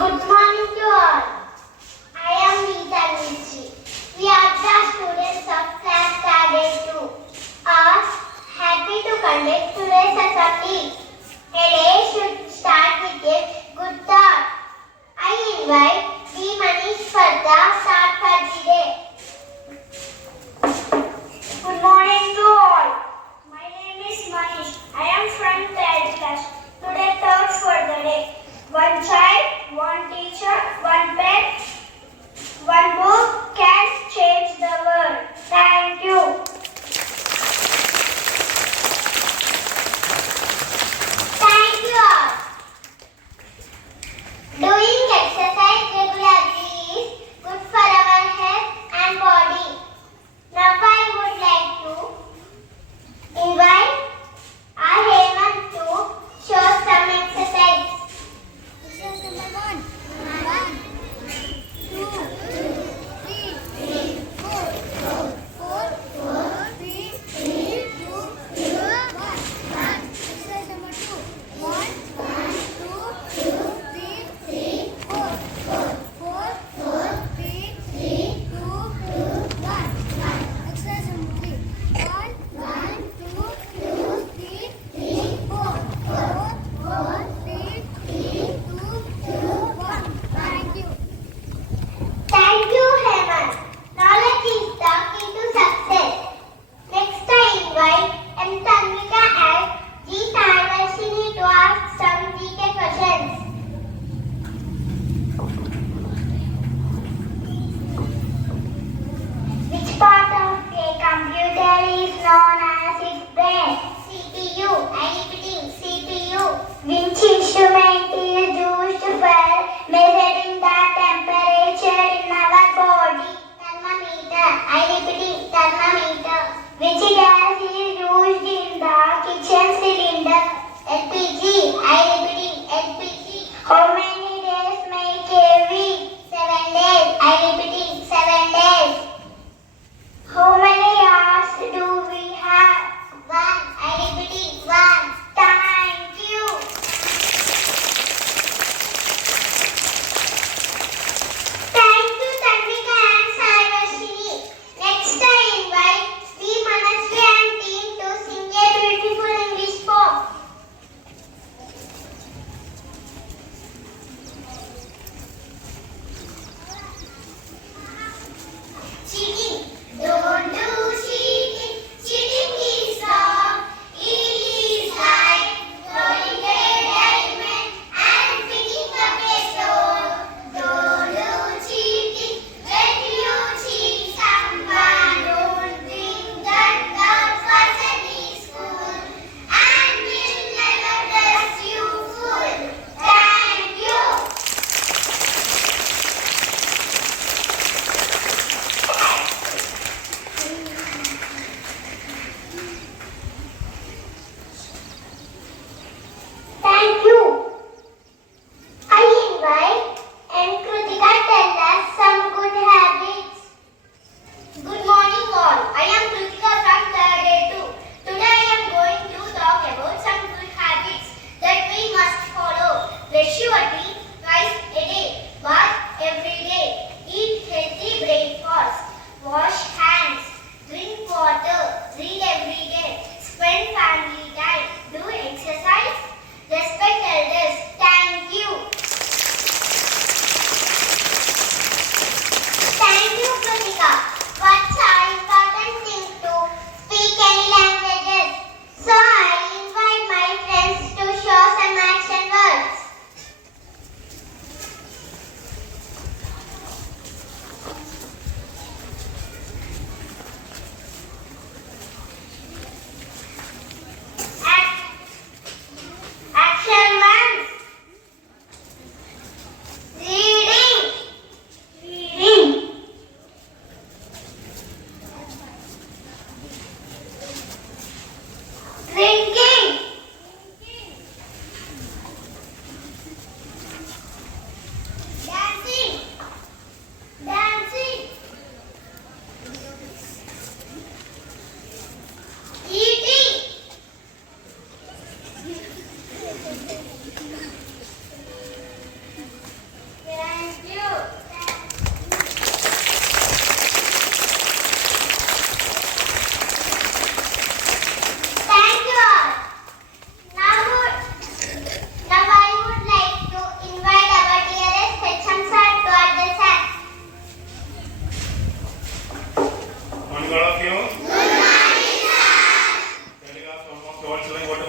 Good morning to all. I am Neeta Nitri. We are the students of class standard 2. Are happy to conduct today's assembly. A day should start with a good thought. I invite the Manish for the start for the day. Good morning to all. My name is Manish. I am from 3rd class. Today thought for the day. One child, one teacher.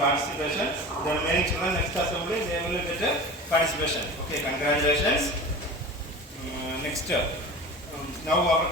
participation. The remaining children next assembly they will get a participation. Okay, congratulations. Next, now our